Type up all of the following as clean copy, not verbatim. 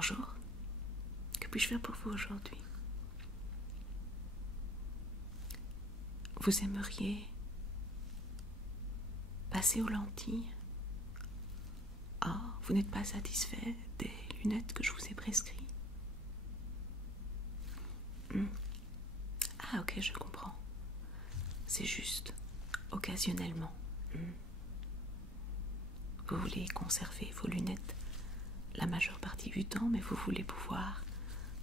Bonjour, que puis-je faire pour vous aujourd'hui? Vous aimeriez passer aux lentilles? Ah, vous n'êtes pas satisfait des lunettes que je vous ai prescrites? Ah, ok, je comprends. C'est juste occasionnellement. Vous voulez conserver vos lunettes la majeure partie du temps, mais vous voulez pouvoir,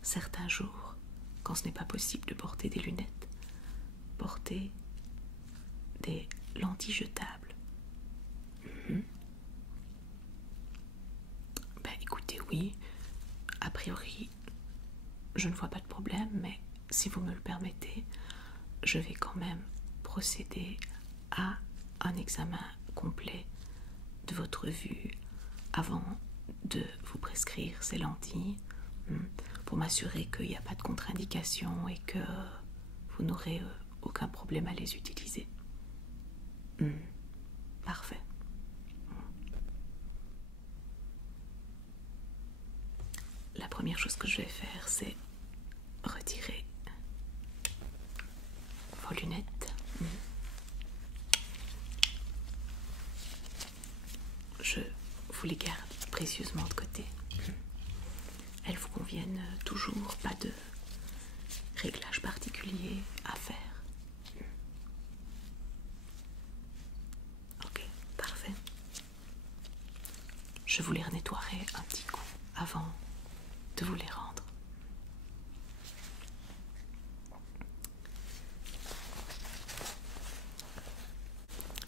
certains jours, quand ce n'est pas possible de porter des lunettes, porter des lentilles jetables. Ben écoutez, oui, a priori, je ne vois pas de problème, mais si vous me le permettez, je vais quand même procéder à un examen complet de votre vue avant de vous prescrire ces lentilles pour m'assurer qu'il n'y a pas de contre-indication et que vous n'aurez aucun problème à les utiliser. Parfait. La première chose que je vais faire, c'est retirer vos lunettes. Je vous les garde précieusement de côté. Elles vous conviennent toujours, pas de réglage particulier à faire. Ok, parfait. Je vous les nettoierai un petit coup avant de vous les rendre.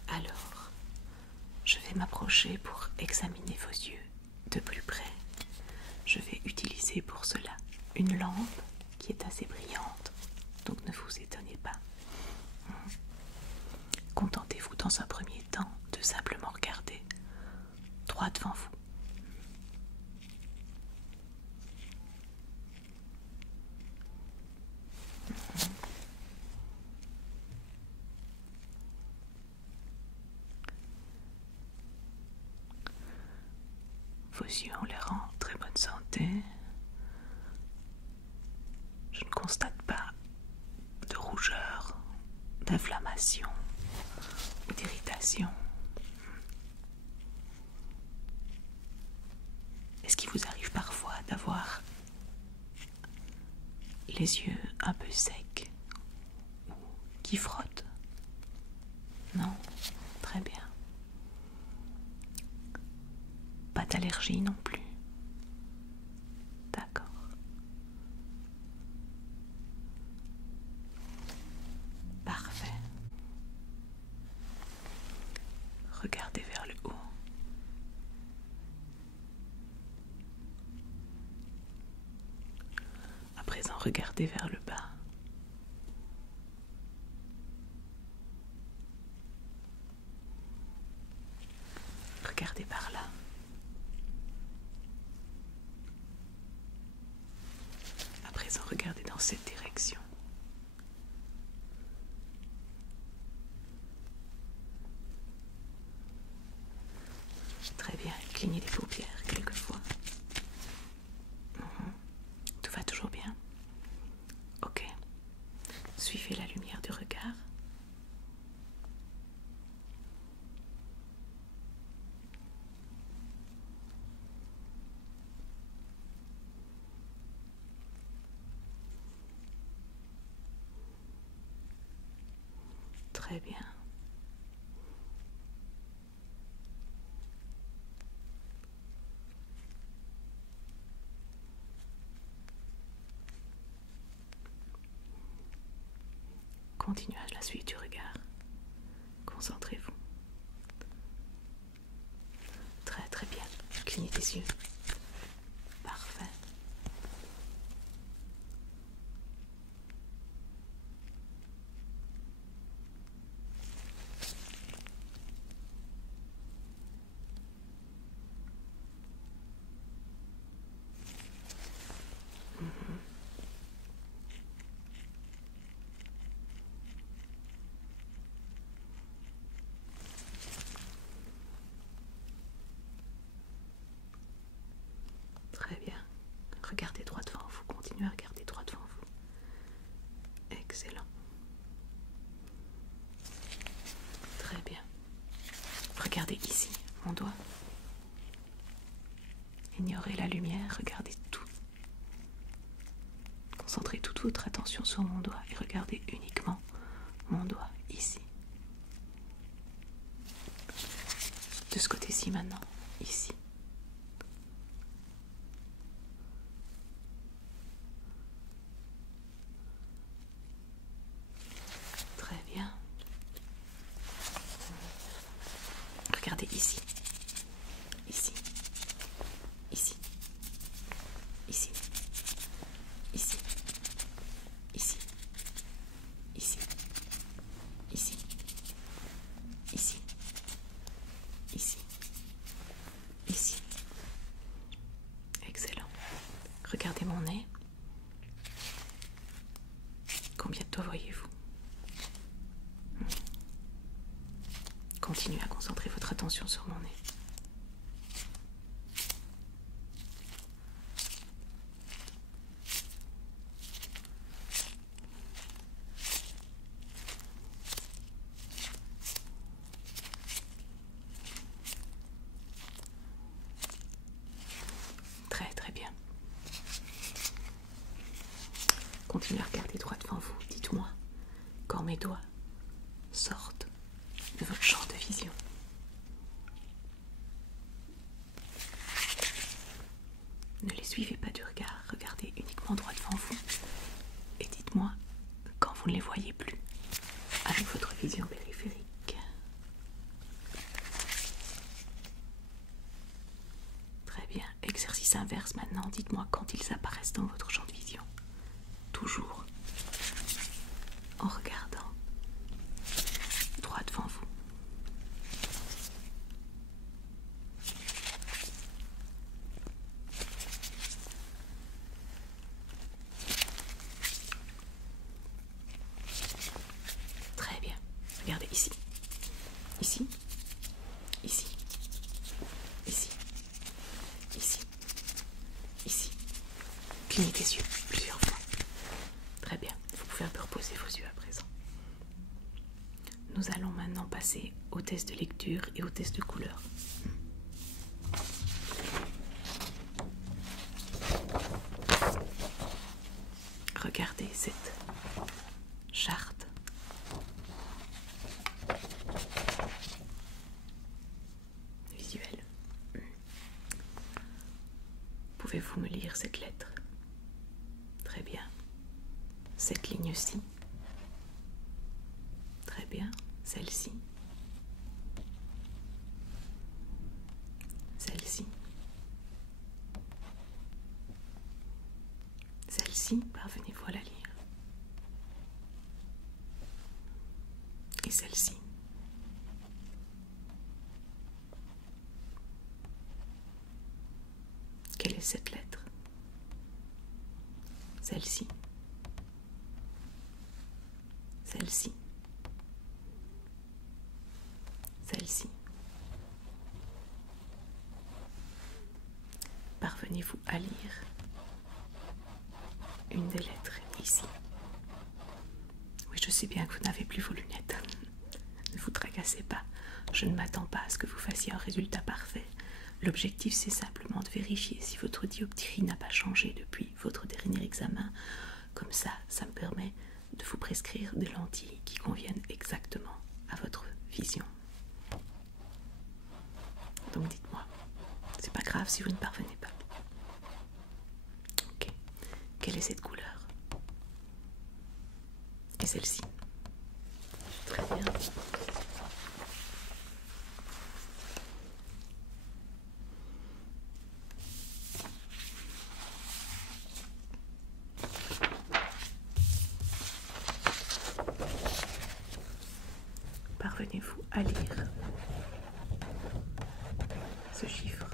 Alors, je vais m'approcher pour examiner vos yeux de plus près. Je vais utiliser pour cela une lampe qui est assez brillante, donc ne vous étonnez pas. Contentez-vous dans un premier temps de simplement regarder droit devant vous. Vos yeux ont l'air en très bonne santé. Je ne constate pas de rougeur, d'inflammation ou d'irritation. Est-ce qu'il vous arrive parfois d'avoir les yeux un peu secs ou qui frottent? Non? Très bien. Pas d'allergie non plus? D'accord. Parfait. Regardez vers le haut. À présent, regardez vers le bas. Regardez par là. À présent, regardez dans cette direction. Très bien, clignez les paupières quelquefois. Tout va toujours bien? Ok. Suivez la lumière du regard. Très bien. Continuez à la suite du regard. Concentrez-vous. Très très bien. Clignez les yeux. Parfait. Regardez ici, mon doigt. Ignorez la lumière, regardez tout. Concentrez toute votre attention sur mon doigt et regardez uniquement mon doigt ici. De ce côté-ci maintenant, ici. Très bien. Regardez ici. Ici. Ici. Ici. Ici. Ici. Ici. Ici. Ici. Ici. Ici. Excellent. Regardez mon nez. Combien de doigts voyez-vous? Continuez à concentrer votre attention sur mon nez. Très très bien. Continuez à regarder droit devant vous. Dites-moi quand mes doigts sortent de votre champ de vision. Ne les suivez pas du regard, regardez uniquement droit devant vous et dites-moi quand vous ne les voyez plus avec votre vision périphérique. Très bien, exercice inverse maintenant, dites-moi quand ils apparaissent dans votre champ de vision. Toujours en regardant droit devant vous. Très bien. Regardez ici. Ici. Ici. Ici. Ici. Ici. Clignez des yeux plusieurs fois. Très bien. Vous pouvez un peu reposer vos yeux à présent. Nous allons maintenant passer au test de lecture et au test de couleur. Regardez cette charte. Visuelle. Pouvez-vous me lire cette lettre? Très bien. Cette ligne-ci. Très bien. Celle-ci. Celle-ci. Celle-ci, parvenez-vous à la lire? Et celle-ci. Quelle est cette lettre? Celle-ci. Celle-ci. Celle-ci. Parvenez-vous à lire une des lettres ici? Oui, je sais bien que vous n'avez plus vos lunettes. Ne vous tracassez pas. Je ne m'attends pas à ce que vous fassiez un résultat parfait. L'objectif, c'est simplement de vérifier si votre dioptrie n'a pas changé depuis votre dernier examen. Comme ça, ça me permet de vous prescrire des lentilles qui conviennent exactement à votre vision. Donc dites-moi, c'est pas grave si vous ne parvenez pas. Ok. Quelle est cette couleur? Et celle-ci? Très bien. Parvenez-vous à lire ce chiffre?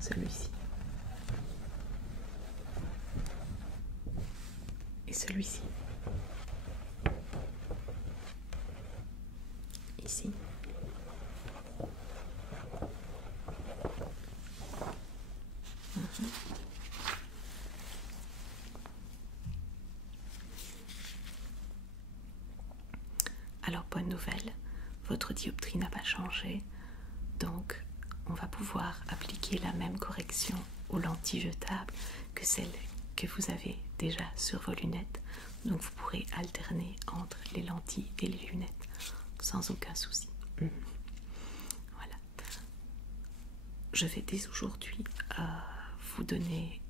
Celui-ci. Et celui-ci. Ici. Alors, bonne nouvelle, votre dioptrie n'a pas changé, donc on va pouvoir appliquer la même correction aux lentilles jetables que celle que vous avez déjà sur vos lunettes. Donc vous pourrez alterner entre les lentilles et les lunettes sans aucun souci. Voilà. Je vais dès aujourd'hui vous donner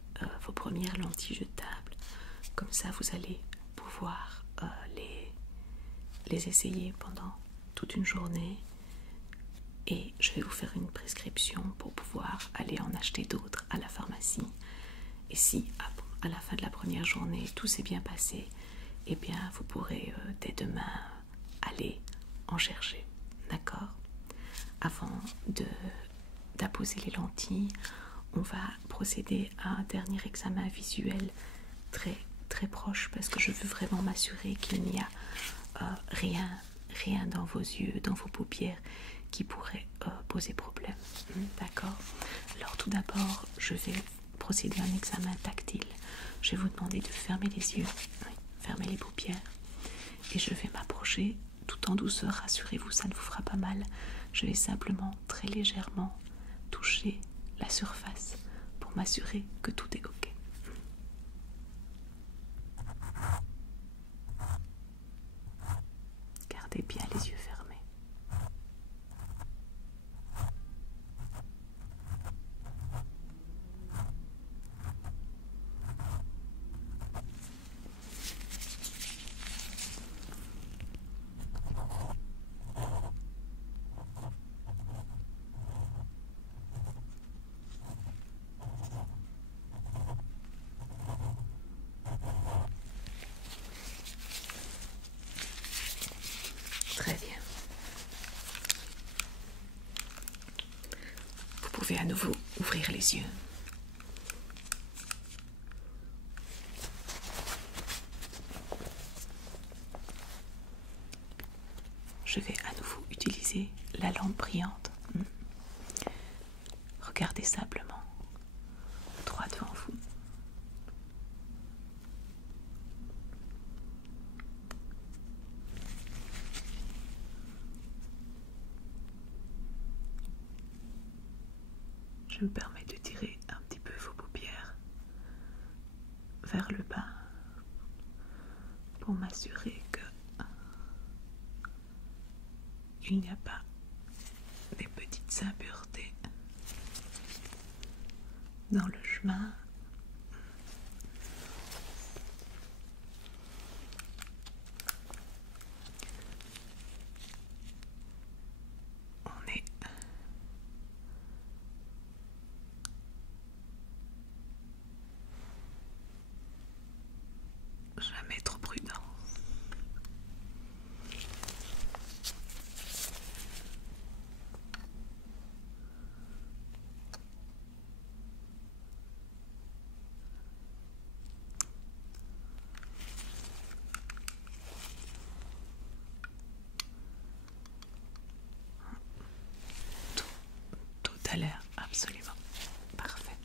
vos premières lentilles jetables. Comme ça, vous allez pouvoir les essayer pendant toute une journée. Et je vais vous faire une prescription pour pouvoir aller en acheter d'autres à la pharmacie. Et si à la fin de la première journée tout s'est bien passé, eh bien vous pourrez dès demain aller en chercher. D'accord? Avant d'apposer les lentilles, on va procéder à un dernier examen visuel très proche parce que je veux vraiment m'assurer qu'il n'y a rien dans vos yeux, dans vos paupières qui pourrait poser problème. D'accord? Alors tout d'abord, je vais procéder à un examen tactile. Je vais vous demander de fermer les yeux, fermer les paupières, et je vais m'approcher tout en douceur. Rassurez-vous, ça ne vous fera pas mal. Je vais simplement très légèrement toucher la surface pour m'assurer que tout est ok. Gardez bien les yeux fermés. Très bien. Vous pouvez à nouveau ouvrir les yeux. Je vais à nouveau utiliser la lampe brillante. Regardez simplement droit devant vous. Je me permets de tirer un petit peu vos paupières vers le bas pour m'assurer que il n'y a pas des petites impuretés dans le chemin. On est jamais trop prudent. Tout a l'air absolument parfait.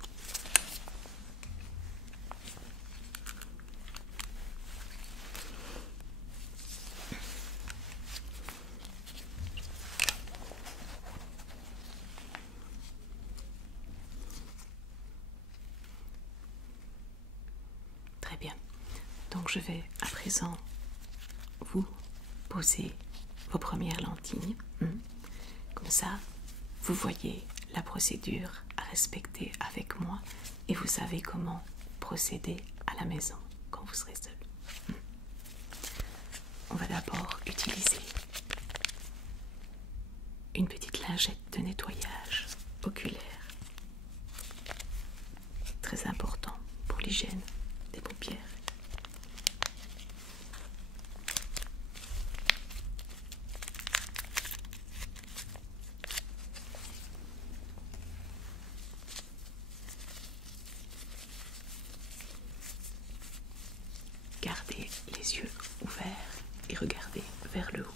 Très bien. Donc je vais à présent vous poser vos premières lentilles. Comme ça, vous voyez la procédure à respecter avec moi et vous savez comment procéder à la maison quand vous serez seul. On va d'abord utiliser une petite lingette de nettoyage oculaire. Très important pour l'hygiène des paupières. Gardez les yeux ouverts et regardez vers le haut.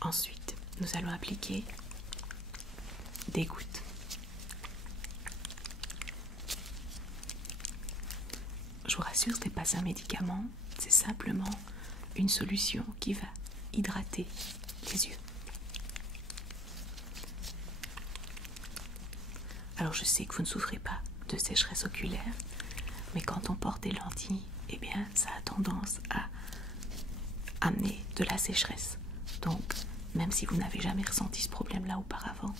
Ensuite, nous allons appliquer des gouttes. Je vous rassure, ce n'est pas un médicament, c'est simplement une solution qui va hydrater les yeux. Alors je sais que vous ne souffrez pas de sécheresse oculaire, mais quand on porte des lentilles, eh bien ça a tendance à amener de la sécheresse. Donc même si vous n'avez jamais ressenti ce problème-là auparavant,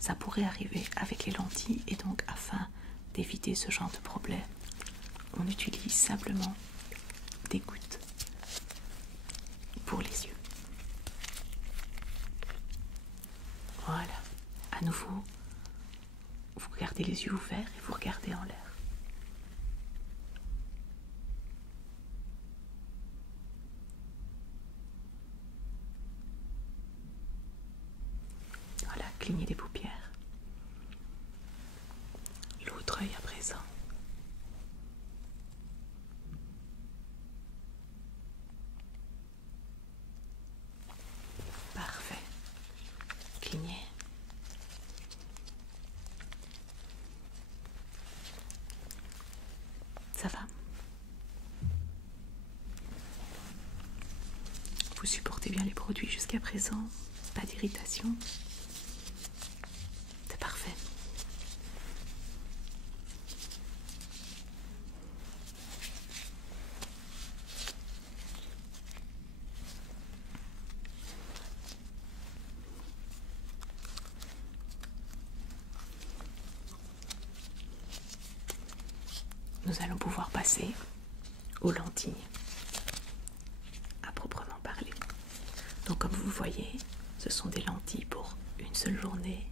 ça pourrait arriver avec les lentilles, et donc afin d'éviter ce genre de problème, on utilise simplement des gouttes pour les yeux. Voilà, à nouveau, vous gardez les yeux ouverts et vous regardez en l'air. Voilà, clignez des paupières. L'autre œil à présent. Parfait. Clignez. Ça va? Vous supportez bien les produits jusqu'à présent? Pas d'irritation? C'est parfait. Nous allons pouvoir passer aux lentilles à proprement parler. Donc comme vous voyez, ce sont des lentilles pour une seule journée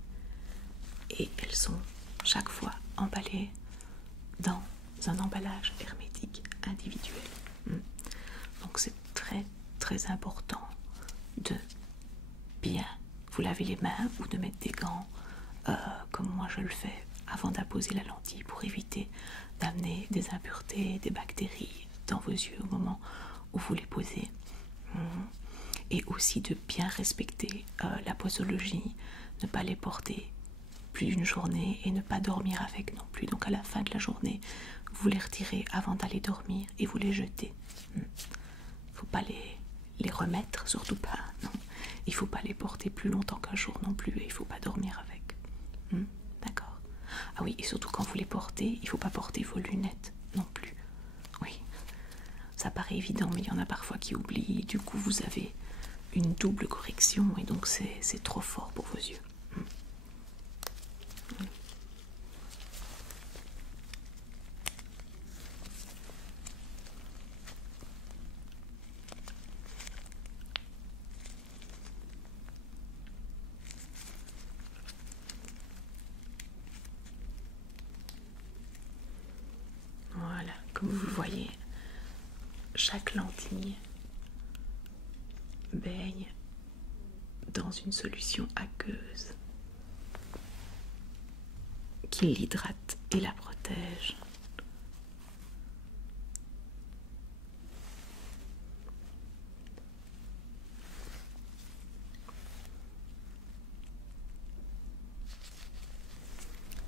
et elles sont chaque fois emballées dans un emballage hermétique individuel. Donc c'est très très important de bien vous laver les mains ou de mettre des gants comme moi je le fais avant d'apposer la lentille pour éviter d'amener des impuretés, des bactéries dans vos yeux au moment où vous les posez. Et aussi de bien respecter la posologie, ne pas les porter plus d'une journée et ne pas dormir avec non plus. Donc à la fin de la journée, vous les retirez avant d'aller dormir et vous les jetez. Faut pas les remettre, surtout pas, non. Il faut pas les porter plus longtemps qu'un jour non plus et il faut pas dormir avec. D'accord. Ah oui, et surtout quand vous les portez, il faut pas porter vos lunettes non plus. Oui, ça paraît évident, mais il y en a parfois qui oublient. Du coup, vous avez une double correction et donc c'est trop fort pour vos yeux. Voilà, comme vous le voyez, chaque lentille baigne dans une solution aqueuse qui l'hydrate et la protège.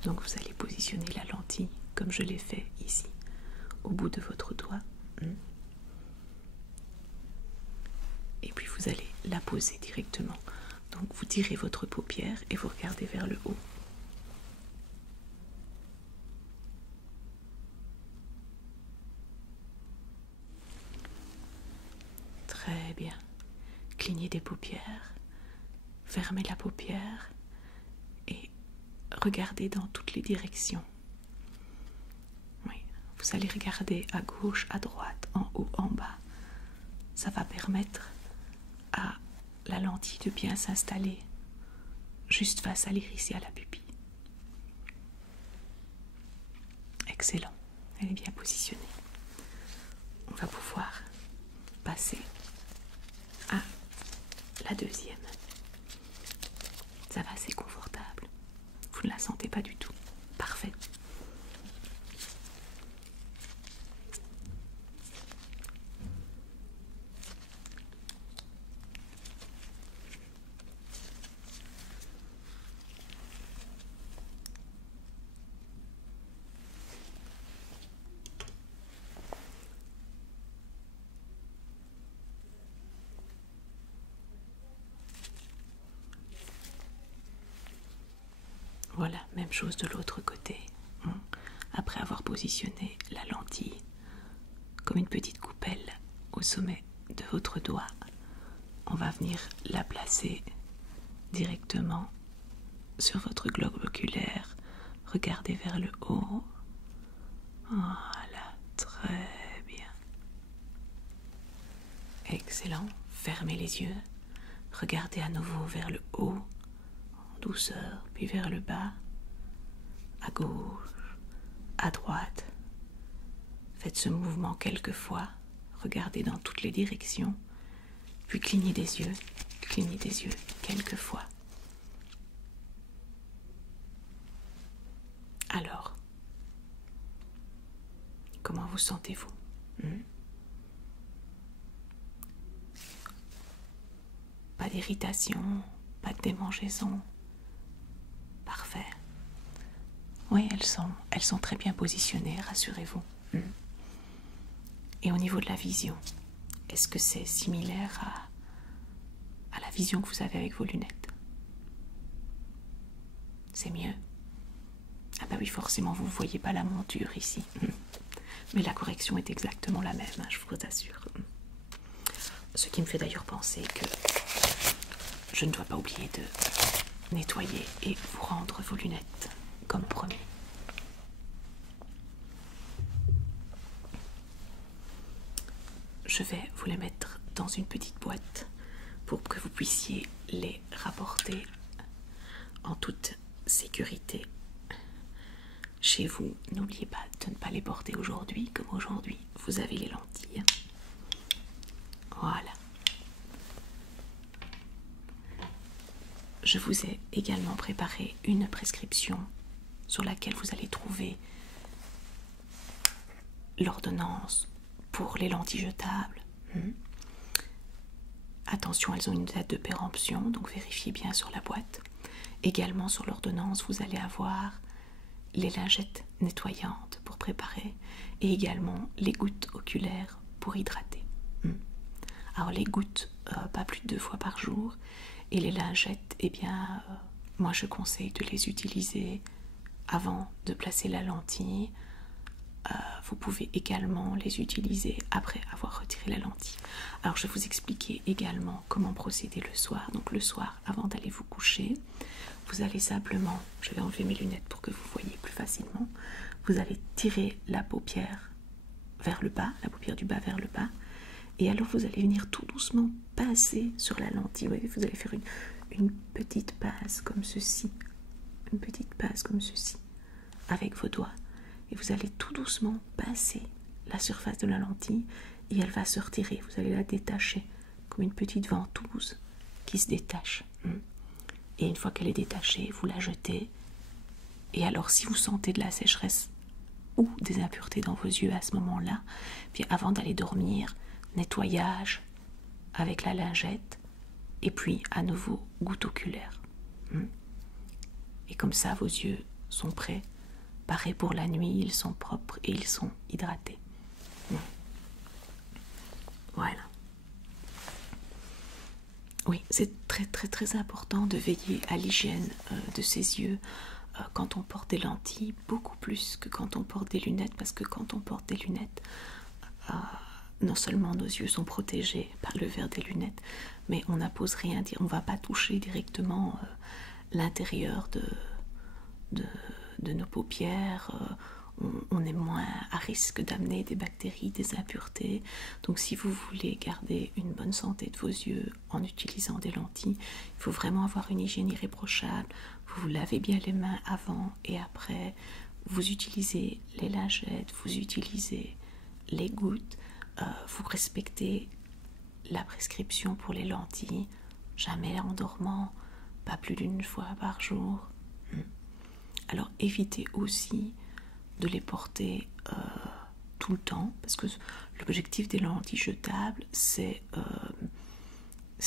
Donc vous allez positionner la lentille comme je l'ai fait ici, au bout de votre doigt. Et puis vous allez la poser directement. Donc vous tirez votre paupière et vous regardez vers le haut. Très bien. Clignez des paupières, fermez la paupière et regardez dans toutes les directions. Oui, vous allez regarder à gauche, à droite, en haut, en bas. Ça va permettre à la lentille de bien s'installer juste face à l'iris et à la pupille. Excellent, elle est bien positionnée. On va pouvoir passer à la deuxième. Ça va, c'est confortable. Vous ne la sentez pas du tout. Parfait. Voilà, même chose de l'autre côté. Après avoir positionné la lentille comme une petite coupelle au sommet de votre doigt, on va venir la placer directement sur votre globe oculaire. Regardez vers le haut. Voilà, très bien. Excellent. Fermez les yeux. Regardez à nouveau vers le haut, en douceur, puis vers le bas, à gauche, à droite. Faites ce mouvement quelques fois. Regardez dans toutes les directions, puis clignez des yeux quelques fois. Alors, comment vous sentez-vous? Pas d'irritation, pas de démangeaison. Parfait. Oui, elles sont très bien positionnées, rassurez-vous. Et au niveau de la vision, est-ce que c'est similaire à la vision que vous avez avec vos lunettes? C'est mieux? Ah bah oui, forcément, vous ne voyez pas la monture ici. Mais la correction est exactement la même, je vous assure. Ce qui me fait d'ailleurs penser que je ne dois pas oublier de nettoyer et vous rendre vos lunettes, comme promis. Je vais vous les mettre dans une petite boîte pour que vous puissiez les rapporter en toute sécurité chez vous. N'oubliez pas de ne pas les porter aujourd'hui, comme aujourd'hui vous avez les lentilles. Voilà. Je vous ai également préparé une prescription sur laquelle vous allez trouver l'ordonnance pour les lentilles jetables. Attention, elles ont une date de péremption, donc vérifiez bien sur la boîte. Également sur l'ordonnance, vous allez avoir les lingettes nettoyantes pour préparer et également les gouttes oculaires pour hydrater. Alors les gouttes, pas plus de 2 fois par jour, et les lingettes, eh bien, moi je conseille de les utiliser avant de placer la lentille. Vous pouvez également les utiliser après avoir retiré la lentille. Alors je vais vous expliquer également comment procéder le soir. Donc le soir, avant d'aller vous coucher, vous allez simplement, je vais enlever mes lunettes pour que vous voyez plus facilement, vous allez tirer la paupière vers le bas, la paupière du bas vers le bas, et alors vous allez venir tout doucement passer sur la lentille. Vous allez faire une petite passe comme ceci, avec vos doigts. Et vous allez tout doucement passer la surface de la lentille et elle va se retirer. Vous allez la détacher comme une petite ventouse qui se détache. Et une fois qu'elle est détachée, vous la jetez. Et alors si vous sentez de la sécheresse ou des impuretés dans vos yeux à ce moment-là, puis avant d'aller dormir, nettoyage avec la lingette et puis à nouveau goutte oculaire. Et comme ça, vos yeux sont prêts. Pareil pour la nuit, ils sont propres et ils sont hydratés. Voilà. Oui, c'est très très très important de veiller à l'hygiène de ses yeux quand on porte des lentilles, beaucoup plus que quand on porte des lunettes, parce que quand on porte des lunettes, non seulement nos yeux sont protégés par le verre des lunettes, mais on n'appose rien, on ne va pas toucher directement l'intérieur de nos paupières, on est moins à risque d'amener des bactéries, des impuretés. Donc si vous voulez garder une bonne santé de vos yeux en utilisant des lentilles, il faut vraiment avoir une hygiène irréprochable. Vous vous lavez bien les mains avant et après, vous utilisez les lingettes, vous utilisez les gouttes, vous respectez la prescription pour les lentilles, jamais en dormant, pas plus d'1 fois par jour. Alors évitez aussi de les porter tout le temps, parce que l'objectif des lentilles jetables, c'est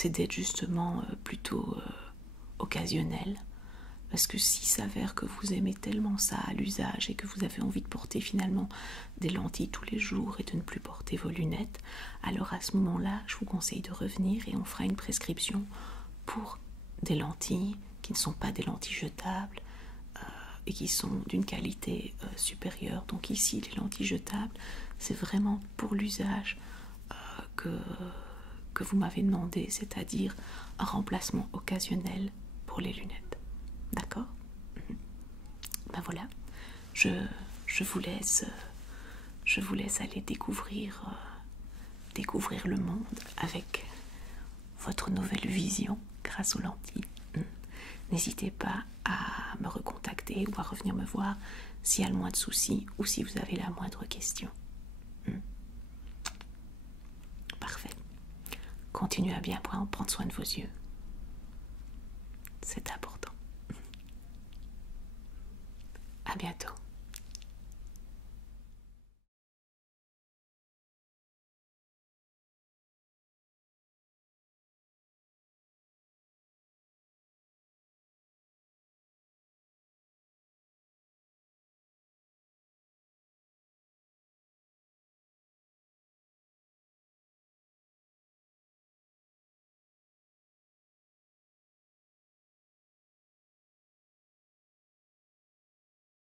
d'être justement plutôt occasionnel. Parce que s'il s'avère que vous aimez tellement ça à l'usage et que vous avez envie de porter finalement des lentilles tous les jours et de ne plus porter vos lunettes, alors à ce moment-là, je vous conseille de revenir et on fera une prescription pour des lentilles qui ne sont pas des lentilles jetables, et qui sont d'une qualité supérieure. Donc ici, les lentilles jetables, c'est vraiment pour l'usage que vous m'avez demandé, c'est-à-dire un remplacement occasionnel pour les lunettes. D'accord? Ben voilà, je vous laisse aller découvrir le monde avec votre nouvelle vision grâce aux lentilles. N'hésitez pas à me recontacter ou à revenir me voir s'il y a le moins de soucis ou si vous avez la moindre question. Parfait. Continuez à bien prendre soin de vos yeux. C'est important. À bientôt.